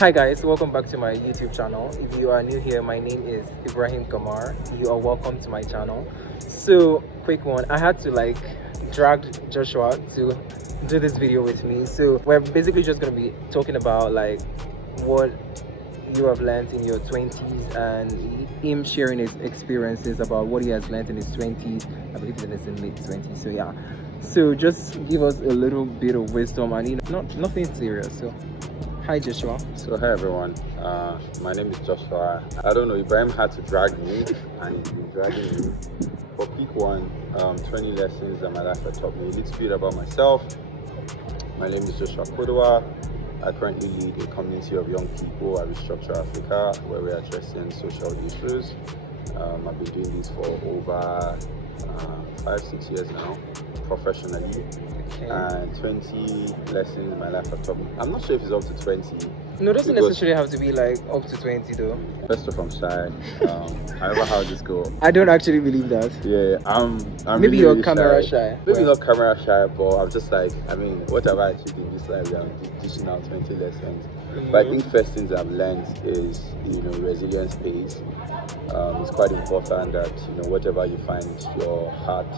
Hi guys, welcome back to my YouTube channel. If you are new here, my name is Ibrahim Qamar. You are welcome to my channel. So quick one, I had to drag Joshua to do this video with me. So we're basically just going to be talking about what you have learned in your 20s and him sharing his experiences about what he has learned in his 20s. I believe it is in late 20s. So yeah, so just give us a little bit of wisdom and nothing serious. So hi Joshua. So hi everyone, my name is Joshua. I don't know, Ibrahim had to drag me and he's been dragging me. For peak one, 20 lessons that my life had taught me. A little bit about myself. My name is Joshua Kodowa. I currently lead a community of young people at Restructure Africa where we're addressing social issues. I've been doing this for over 5-6 years now, professionally. Okay. And 20 lessons my life have taught me. I'm not sure if it's up to 20. No, it doesn't necessarily have to be up to 20 though. First off, I'm shy. I don't know how this goes. I don't actually believe that. Yeah, I'm maybe really, you're really camera shy. Maybe not camera shy, but I'm just what have I achieved in this life? I'm teaching out 20 lessons. But I think first things I've learned is, resilience pays. It's quite important that, whatever you find your heart,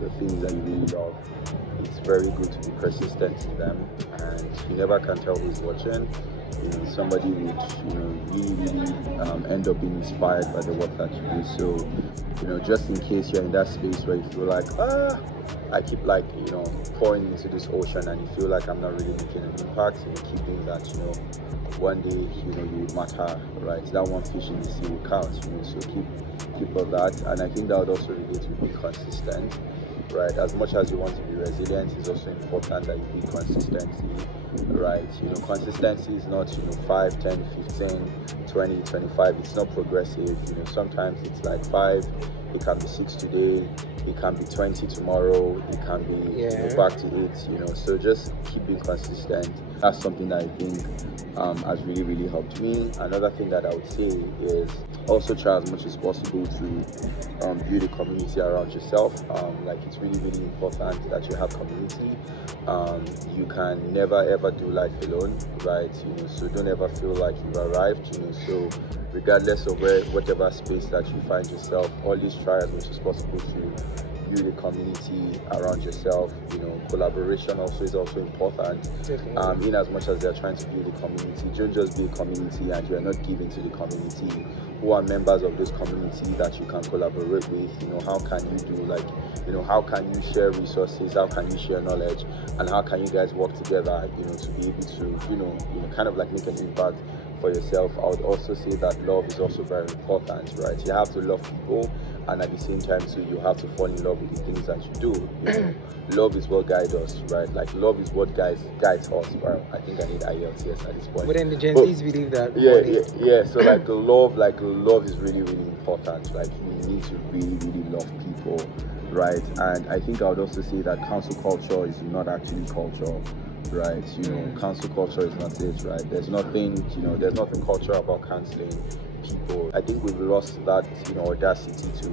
the things that you really love, it's very good to be persistent in them, and you never can tell who's watching. Somebody would, really end up being inspired by the work that you do. So, just in case you're in that space where you feel I keep pouring into this ocean and you feel like I'm not really making an impact, keep doing that, one day, you would matter, right? That one fish in the sea will count, so keep all that. And I think that would also relate to being consistent, right? As much as you want to be resilient, it's also important that you be consistency, right? Consistency is not 5, 10, 15, 20, 25. It's not progressive. Sometimes it's 5, it can be 6 today, it can be 20 tomorrow, it can be back to 8. So just keep being consistent. That's something that I think has really, really helped me. Another thing that I would say is also try as much as possible to build a community around yourself. It's really, really important that you have community. You can never ever do life alone, right? So don't ever feel like you've arrived. So regardless of whatever space that you find yourself, always try as much as possible to build a community around yourself. Collaboration also is also important. In as much as they're trying to build a community, don't just be a community and you're not giving to the community. Who are members of this community that you can collaborate with? How can you do how can you share resources? How can you share knowledge? And how can you guys work together? To be able to kind of make an impact for yourself. I would also say that love is also very important, right? You have to love people, and at the same time too, you have to fall in love with the things that you do. Love is what guides us, right? Love is what guides us. Right? I think I need IELTS at this point. But then the Gen Zs believe that. Yeah. So love is really, really important. You need to really, really love people, right? And I think I would also say that cancel culture is not actually culture. Right, cancel culture is not it, right? There's nothing cultural about canceling people. I think we've lost that, audacity to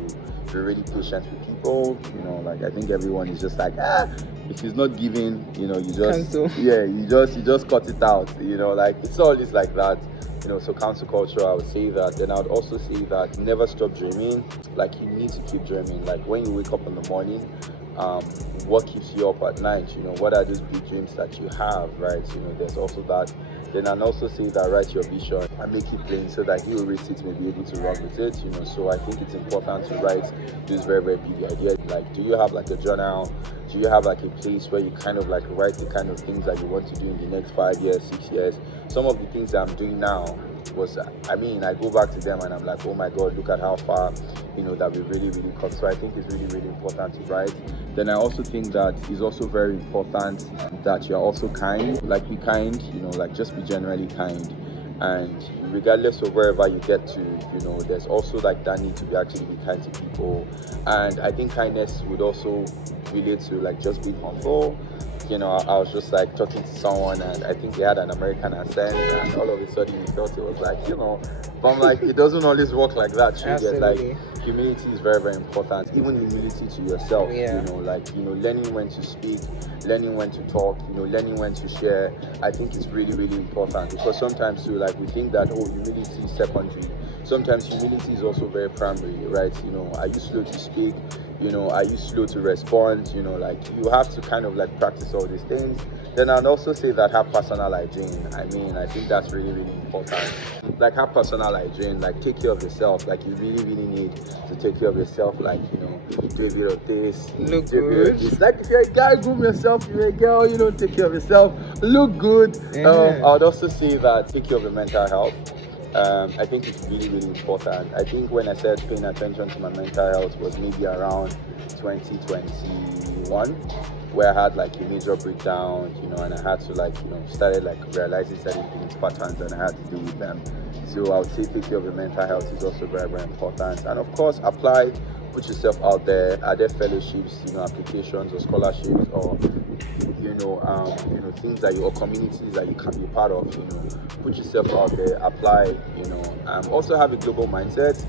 be really patient with people. I think everyone is just if he's not giving, you just cancel. You just cut it out. It's always like that. So cancel culture, I would say that. Then I would also say that never stop dreaming. You need to keep dreaming. When you wake up in the morning, what keeps you up at night? What are those big dreams that you have, right? There's also that. Then I'll also say that write your vision and make it plain so that he who reads it may be able to run with it. So I think it's important to write these very, very big ideas. Do you have a journal? Do you have a place where you kind of write the kind of things that you want to do in the next 5 years, 6 years? Some of the things that I'm doing now was, I go back to them and I'm like, oh my God, look at how far, that we really, really come. So I think it's really, really important to write. Then I also think that it's also very important that you're also kind. Be kind, just be generally kind. And regardless of wherever you get to, there's also that need to actually be kind to people. And I think kindness would also relate to just being humble. I was just talking to someone and I think they had an American accent, and all of a sudden you felt it was but I'm it doesn't always work like that. Absolutely. Humility is very, very important. Even humility to yourself, learning when to speak learning when to talk, learning when to share. I think it's really, really important, because sometimes too, like, we think that, oh, humility is secondary. Sometimes humility is also very primary, right? Are you slow to speak? Are you slow to respond? Like, you have to kind of like practice all these things. Then I'd also say that have personal hygiene. I think that's really, really important. Like, have personal hygiene, like, take care of yourself. Like, you really, really need to take care of yourself. Like, do a bit of this, look good. This. Like, if you're a guy, groom yourself. If you're a girl, take care of yourself, look good. I would also say that take care of your mental health. I think it's really, really important. I think when I said paying attention to my mental health was maybe around 2021, where I had like a major breakdown, and I had to started like realizing certain things, patterns, and I had to deal with them. So I would say take care of your mental health is also very, very important. And of course, put yourself out there. Are there fellowships, applications or scholarships, or things that or communities that you can be part of? Put yourself out there, apply. Also have a global mindset.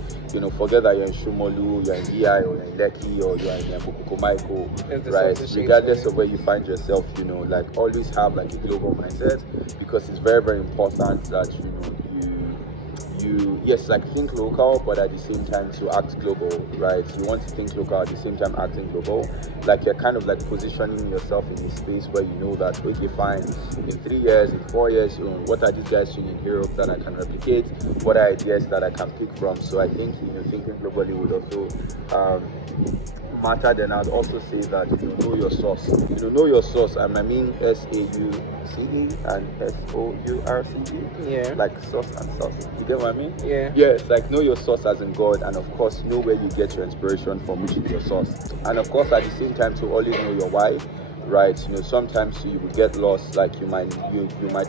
Forget that you're in Shomolu, you're in EI, or you're in Lekki, or you're in Bukukumaiko, right? Regardless of where you find yourself, like, always have like a global mindset, because it's very, very important that you yes, like, think local, but at the same time to act global, right? You want to think local at the same time acting global. Like, you're kind of like positioning yourself in a space where you know that, okay, fine, in 3 years, in 4 years, what are these guys doing in Europe that I can replicate? What are ideas that I can pick from? So I think thinking globally would also matter. Then I'd also say that know your source. Know your source, and I mean SAUCE and SOURCE. Yeah. Like source and source. You get what I mean? Yeah. Yes, like, know your source as in God, and of course know where you get your inspiration from, which is your source. And of course, at the same time, to always know your why. Right, sometimes you will get lost. Like, you might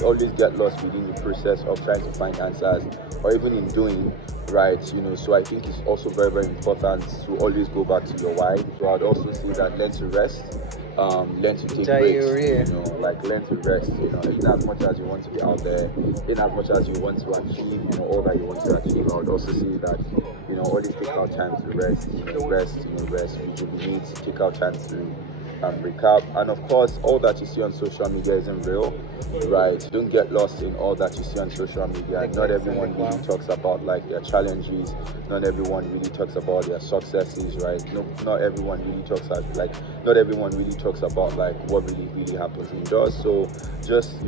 always get lost within the process of trying to find answers, or even in doing. Right, so I think it's also very, very important to always go back to your why. So I'd also say that learn to rest, learn to take breaks, like, learn to rest, in as much as you want to be out there, in as much as you want to achieve, all that you want to achieve. I would also say that, always take out time to rest, rest, rejuvenate, take out time to recap. And of course, all that you see on social media isn't real, right? Don't get lost in all that you see on social media. Not everyone really talks about like their challenges. Not everyone really talks about their successes, right? Not everyone really talks about like what really happens indoors. So just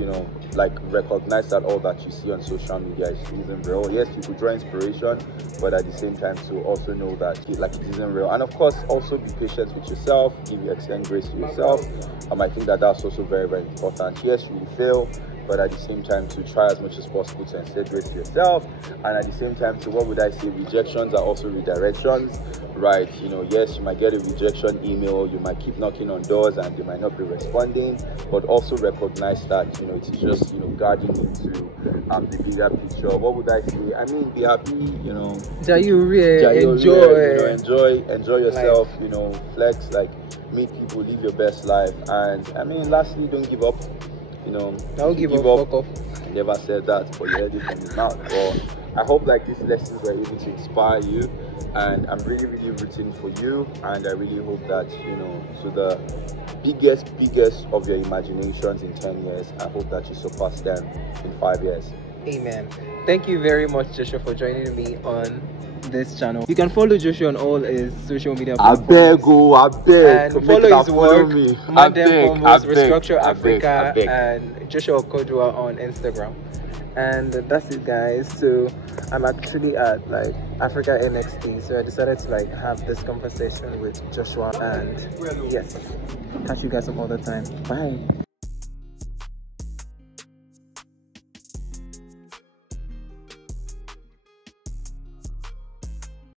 like, recognize that all that you see on social media isn't real. Yes, you could draw inspiration, but at the same time to also know that it isn't real. And of course, also be patient with yourself, extend grace to yourself. I think that's also very, very important. Yes, you will fail, but at the same time to try as much as possible to extend grace to yourself. And at the same time to, what would I say, rejections are also redirections, right? Yes, you might get a rejection email, you might keep knocking on doors and they might not be responding, but also recognize that it's just guarding into the bigger picture. What would I say? I mean, be happy, enjoy yourself, flex, like, meet people, live your best life. And I mean, lastly, don't give up. Don't give up. Fuck off. I never said that, but you heard it from his mouth. Well, I hope like these lessons were able to inspire you, and I'm really, really rooting for you. And I really hope that to the biggest of your imaginations in 10 years, I hope that you surpass them in 5 years. Amen. Thank you very much, Joshua, for joining me on this channel. You can follow Joshua on all his social media platforms. I beg. And follow his work, Mandem Combos, Restructure Africa, and Joshua Okodua on Instagram. And that's it, guys. So I'm actually at like Africa NXT, so I decided to like have this conversation with Joshua, and yes, catch you guys some other time. Bye.